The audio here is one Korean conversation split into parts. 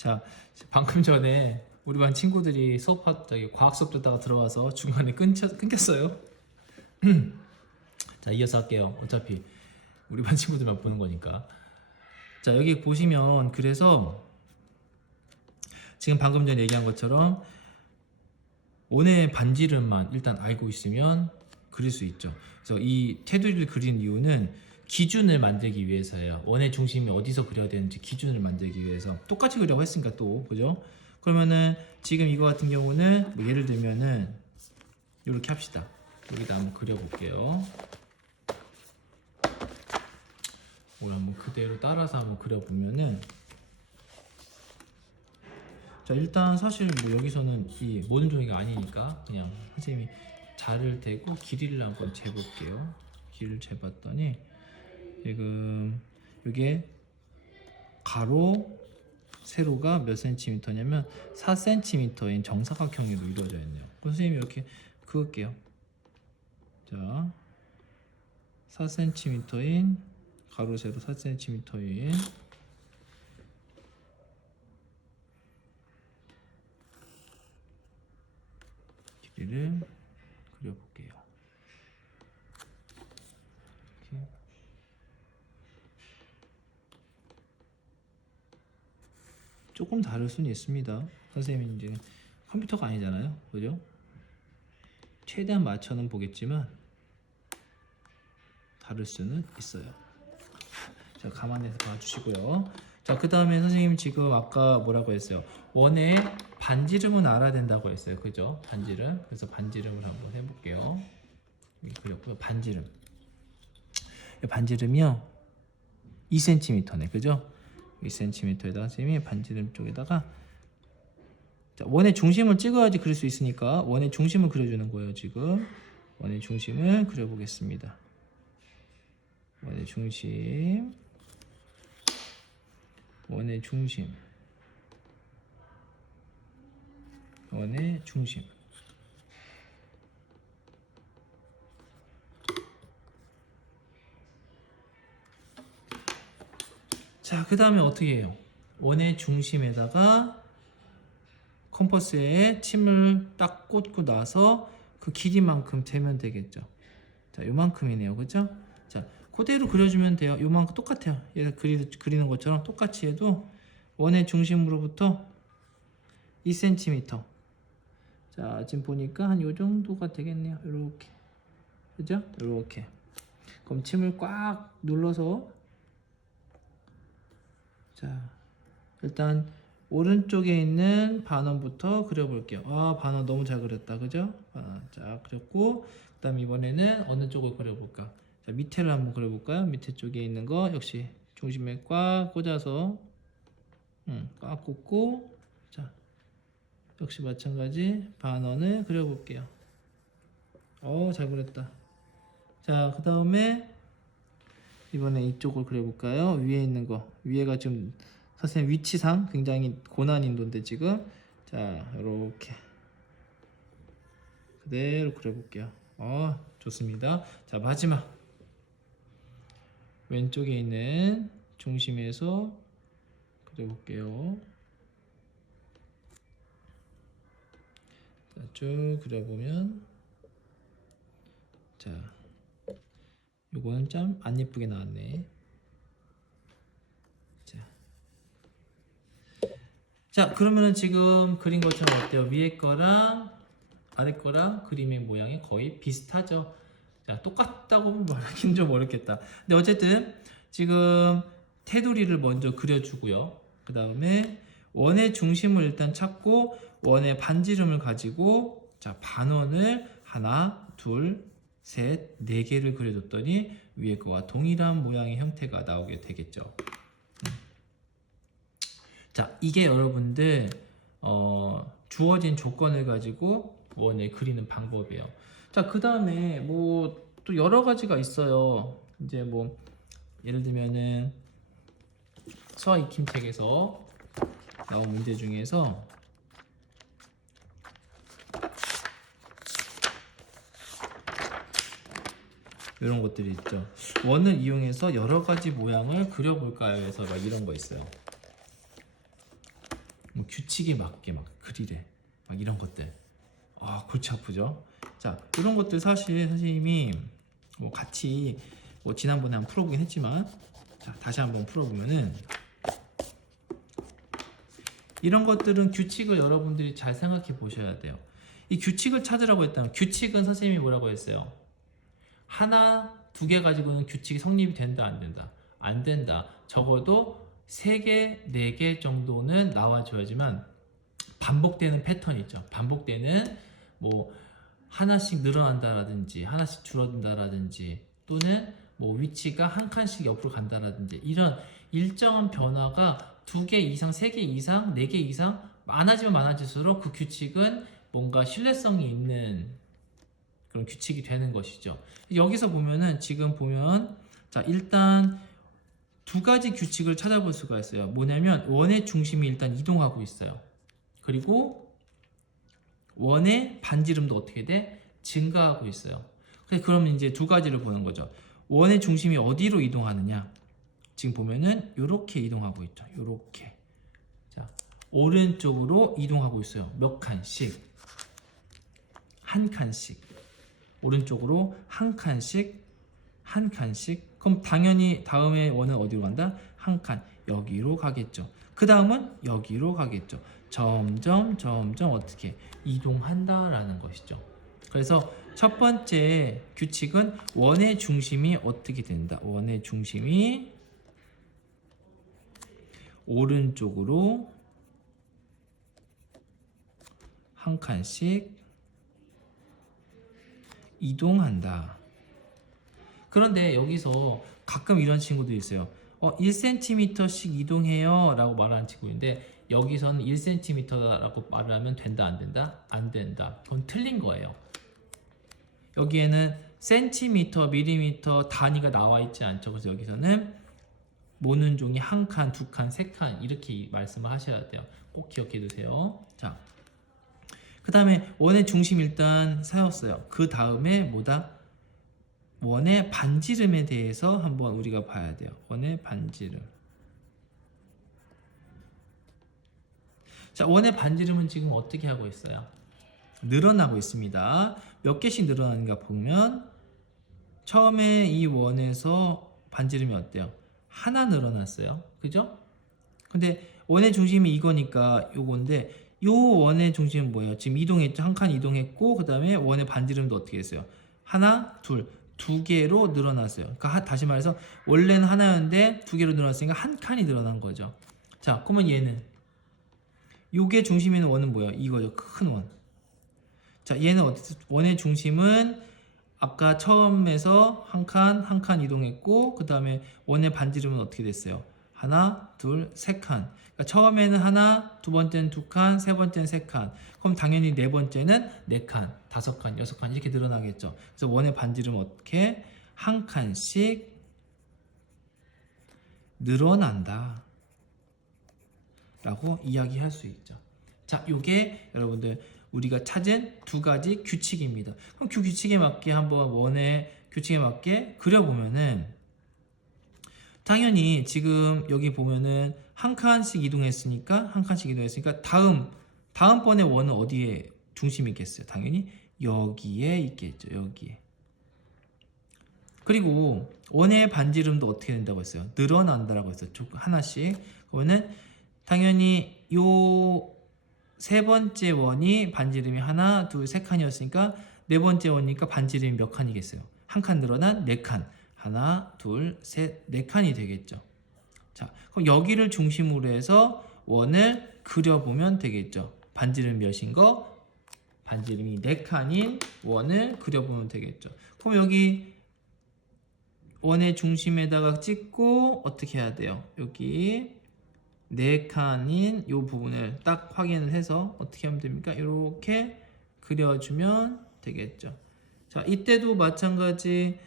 자, 방금 전에 우리 반 친구들이 과학 수업 듣다가 들어와서 중간에 끊겼어요. 자, 이어서 할게요. 어차피 우리 반 친구들만 보는 거니까. 자, 여기 보시면 그래서 지금 방금 전에 얘기한 것처럼 원의 반지름만 일단 알고 있으면 그릴 수 있죠. 그래서 이 테두리를 그린 이유는 기준을 만들기 위해서예요. 원의 중심이 어디서 그려야 되는지 기준을 만들기 위해서. 똑같이 그리라고 했으니까 또, 그죠? 그러면은 지금 이거 같은 경우는 뭐 예를 들면은 이렇게 합시다. 여기다 한번 그려볼게요. 오늘 한번 그대로 따라서 한번 그려보면은, 자, 일단 사실 뭐 여기서는 이 모든 종이가 아니니까 그냥 선생님이 자를 대고 길이를 한번 재볼게요. 길이를 재봤더니 지금 이게 가로 세로가 몇 센티미터냐면 4cm인 정사각형으로 이루어져 있네요. 선생님이 이렇게 그을게요. 자, 4cm인 가로 세로 4cm인 길이를 그려볼게요. 이렇게. 조금 다를 수는 있습니다. 선생님이 이제 컴퓨터가 아니잖아요, 그죠? 최대한 맞춰는 보겠지만 다를 수는 있어요. 자, 감안해서 봐주시고요. 자, 그 다음에 선생님 지금 아까 뭐라고 했어요? 원의 반지름은 알아야 된다고 했어요, 그죠? 반지름. 그래서 반지름을 한번 해볼게요. 여기 그렸고요. 반지름. 반지름이요 2cm네, 그죠? 2cm에다가 선생님이 반지름 쪽에다가, 자, 원의 중심을 찍어야지 그릴 수 있으니까 원의 중심을 그려주는 거예요. 지금 원의 중심을 그려보겠습니다. 원의 중심, 원의 중심, 원의 중심. 자, 그 다음에 어떻게 해요? 원의 중심에다가 컴퍼스에 침을 딱 꽂고 나서 그 길이만큼 재면 되겠죠. 자, 요만큼이네요, 그죠? 자, 그대로 그려주면 돼요. 요만큼 똑같아요. 얘가 그리는 것처럼 똑같이 해도 원의 중심으로부터 2cm. 자, 지금 보니까 한 요 정도가 되겠네요. 요렇게, 그죠? 요렇게. 그럼 침을 꽉 눌러서, 자, 일단 오른쪽에 있는 반원부터 그려볼게요. 아, 반원 너무 잘 그렸다, 그죠? 자, 그렸고, 그 다음 이번에는 어느 쪽을 그려볼까? 자, 밑에를 한번 그려볼까요? 밑에 쪽에 있는 거 역시 중심에 꽉 꽂아서 꽉 꽂고, 자, 역시 마찬가지 반원을 그려볼게요. 잘 그렸다. 자, 그 다음에 이번에 이쪽을 그려볼까요? 위에 있는 거. 위에가 지금 선생님 위치상 굉장히 고난인도인데 지금. 자, 이렇게 그대로 그려볼게요. 좋습니다. 자, 마지막 왼쪽에 있는 중심에서 그려볼게요. 자, 쭉 그려보면, 자, 요거는 좀 안 예쁘게 나왔네. 자, 그러면은 지금 그린 것처럼 어때요? 위에 거랑 아래 거랑 그림의 모양이 거의 비슷하죠. 자, 똑같다고 말하기는 좀 어렵겠다. 근데 어쨌든 지금 테두리를 먼저 그려주고요. 그 다음에 원의 중심을 일단 찾고 원의 반지름을 가지고, 자, 반원을 하나, 둘, 셋, 네 개를 그려줬더니 위에 거와 동일한 모양의 형태가 나오게 되겠죠. 자, 이게 여러분들 주어진 조건을 가지고 원을 그리는 방법이에요. 자, 그 다음에 뭐 또 여러 가지가 있어요. 이제 뭐 예를 들면은 수학 익힘 책에서 나온 문제 중에서 이런 것들이 있죠. 원을 이용해서 여러 가지 모양을 그려볼까요? 해서 막 이런 거 있어요. 뭐 규칙에 맞게 막 그리래. 막 이런 것들. 아, 골치 아프죠? 자, 이런 것들 사실 선생님이 뭐 같이 뭐 지난번에 한번 풀어보긴 했지만, 자, 다시 한번 풀어보면은 이런 것들은 규칙을 여러분들이 잘 생각해 보셔야 돼요. 이 규칙을 찾으라고 했다면, 규칙은 선생님이 뭐라고 했어요? 하나, 두 개 가지고는 규칙이 성립이 된다, 안 된다? 안 된다. 적어도 3개, 4개 정도는 나와줘야지만 반복되는 패턴이 있죠. 반복되는 뭐 하나씩 늘어난다라든지 하나씩 줄어든다라든지 또는 뭐 위치가 한 칸씩 옆으로 간다라든지 이런 일정한 변화가 2개 이상, 3개 이상, 4개 이상 많아지면 많아질수록 그 규칙은 뭔가 신뢰성이 있는 그런 규칙이 되는 것이죠. 여기서 보면은 지금 보면 자, 일단 2가지 규칙을 찾아볼 수가 있어요. 뭐냐면 원의 중심이 일단 이동하고 있어요. 그리고 원의 반지름도 어떻게 돼? 증가하고 있어요. 그러면 이제 2가지를 보는 거죠. 원의 중심이 어디로 이동하느냐? 지금 보면은 이렇게 이동하고 있죠. 이렇게. 자, 오른쪽으로 이동하고 있어요. 몇 칸씩? 한 칸씩. 오른쪽으로 한 칸씩, 한 칸씩. 그럼 당연히 다음에 원은 어디로 간다? 한 칸. 여기로 가겠죠. 그 다음은 여기로 가겠죠. 점점 어떻게 이동한다라는 것이죠. 그래서 첫 번째 규칙은 원의 중심이 어떻게 된다. 원의 중심이 오른쪽으로 한 칸씩 이동한다. 그런데 여기서 가끔 이런 친구도 있어요. 1cm씩 이동해요 라고 말하는 친구인데 여기서는 1cm라고 말을 하면 된다, 안 된다? 안 된다. 그건 틀린 거예요. 여기에는 센티미터, 밀리미터 단위가 나와 있지 않죠. 그래서 여기서는 모는 종이 한 칸, 2칸, 3칸 이렇게 말씀을 하셔야 돼요. 꼭 기억해 두세요. 자, 그 다음에 원의 중심 일단 세웠어요. 그 다음에 뭐다? 원의 반지름에 대해서 한번 우리가 봐야 돼요. 원의 반지름. 자, 원의 반지름은 지금 어떻게 하고 있어요? 늘어나고 있습니다. 몇 개씩 늘어나는가 보면 처음에 이 원에서 반지름이 어때요? 하나 늘어났어요. 그죠? 근데 원의 중심이 이거니까 요건데 요 원의 중심은 뭐예요? 지금 이동했죠. 한 칸 이동했고 그 다음에 원의 반지름도 어떻게 했어요? 하나, 둘, 2개로 늘어났어요. 그러니까 다시 말해서 원래는 하나였는데 2개로 늘어났으니까 한 칸이 늘어난 거죠. 자, 그러면 얘는 요게 중심에 있는 원은 뭐예요? 이거죠. 큰 원. 자, 얘는 원의 중심은 아까 처음에서 한 칸 이동했고 그 다음에 원의 반지름은 어떻게 됐어요? 하나, 둘, 3칸. 그러니까 처음에는 하나, 두 번째는 2칸, 세 번째는 3칸. 그럼 당연히 네 번째는 4칸, 5칸, 6칸 이렇게 늘어나겠죠. 그래서 원의 반지름은 어떻게? 한 칸씩 늘어난다 라고 이야기할 수 있죠. 자, 요게 여러분들 우리가 찾은 2가지 규칙입니다. 그럼 그 규칙에 맞게 한번 원의 규칙에 맞게 그려보면은 당연히 지금 여기 보면은 한 칸씩 이동했으니까 다음번에 원은 어디에 중심이 있겠어요? 당연히 여기에 있겠죠. 여기에. 그리고 원의 반지름도 어떻게 된다고 했어요? 늘어난다라고 했어요. 하나씩. 그러면은 당연히 요 세 번째 원이 반지름이 하나, 둘, 3칸이었으니까 네 번째 원이니까 반지름이 몇 칸이겠어요? 한 칸 늘어난 4칸. 하나, 둘, 셋, 4칸이 되겠죠. 자, 그럼 여기를 중심으로 해서 원을 그려보면 되겠죠. 반지름 몇인 거? 반지름이 4칸인 원을 그려보면 되겠죠. 그럼 여기 원의 중심에다가 찍고 어떻게 해야 돼요? 여기 4칸인 이 부분을 딱 확인을 해서 어떻게 하면 됩니까? 이렇게 그려주면 되겠죠. 자, 이때도 마찬가지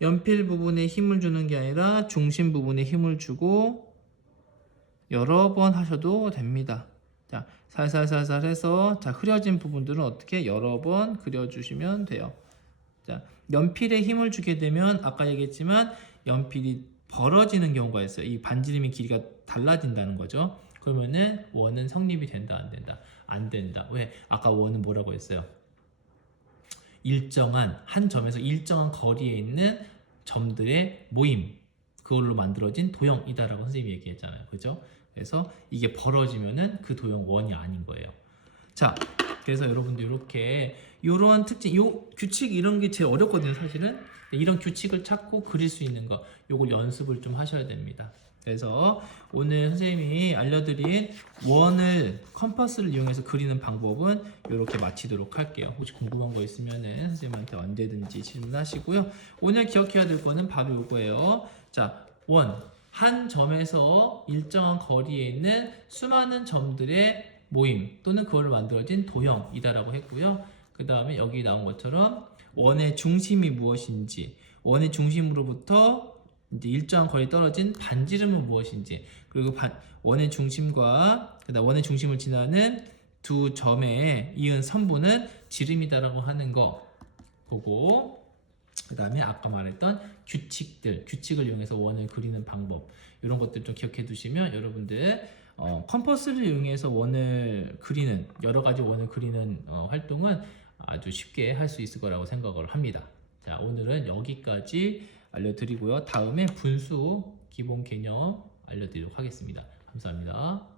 연필 부분에 힘을 주는 게 아니라 중심 부분에 힘을 주고 여러 번 하셔도 됩니다. 자, 살살살살 해서 자, 흐려진 부분들은 어떻게 여러 번 그려주시면 돼요. 자, 연필에 힘을 주게 되면 아까 얘기했지만 연필이 벌어지는 경우가 있어요. 이 반지름의 길이가 달라진다는 거죠. 그러면은 원은 성립이 된다, 안 된다? 안 된다. 왜? 아까 원은 뭐라고 했어요? 일정한 한 점에서 일정한 거리에 있는 점들의 모임, 그걸로 만들어진 도형이다라고 선생님이 얘기했잖아요. 그죠? 그래서 이게 벌어지면은 그 도형 원이 아닌 거예요. 자, 그래서 여러분들 이렇게 이런 특징, 요 규칙 이런 게 제일 어렵거든요, 사실은. 이런 규칙을 찾고 그릴 수 있는 거, 요걸 연습을 좀 하셔야 됩니다. 그래서 오늘 선생님이 알려드린 원을 컴퍼스를 이용해서 그리는 방법은 이렇게 마치도록 할게요. 혹시 궁금한 거 있으면은 선생님한테 언제든지 질문하시고요. 오늘 기억해야 될 거는 바로 요거예요. 자, 원. 한 점에서 일정한 거리에 있는 수많은 점들의 모임 또는 그걸로 만들어진 도형이다라고 했고요. 그 다음에 여기 나온 것처럼 원의 중심이 무엇인지, 원의 중심으로부터 이제 일정한 거리 떨어진 반지름은 무엇인지, 그리고 원의 중심과 그다음 원의 중심을 지나는 두 점에 이은 선분은 지름이다라고 하는 거 보고, 그 다음에 아까 말했던 규칙을 이용해서 원을 그리는 방법, 이런 것들 좀 기억해 두시면 여러분들 컴퍼스를 이용해서 원을 그리는, 여러 가지 원을 그리는 활동은 아주 쉽게 할 수 있을 거라고 생각을 합니다. 자, 오늘은 여기까지 알려드리고요. 다음에 분수 기본 개념 알려드리도록 하겠습니다. 감사합니다.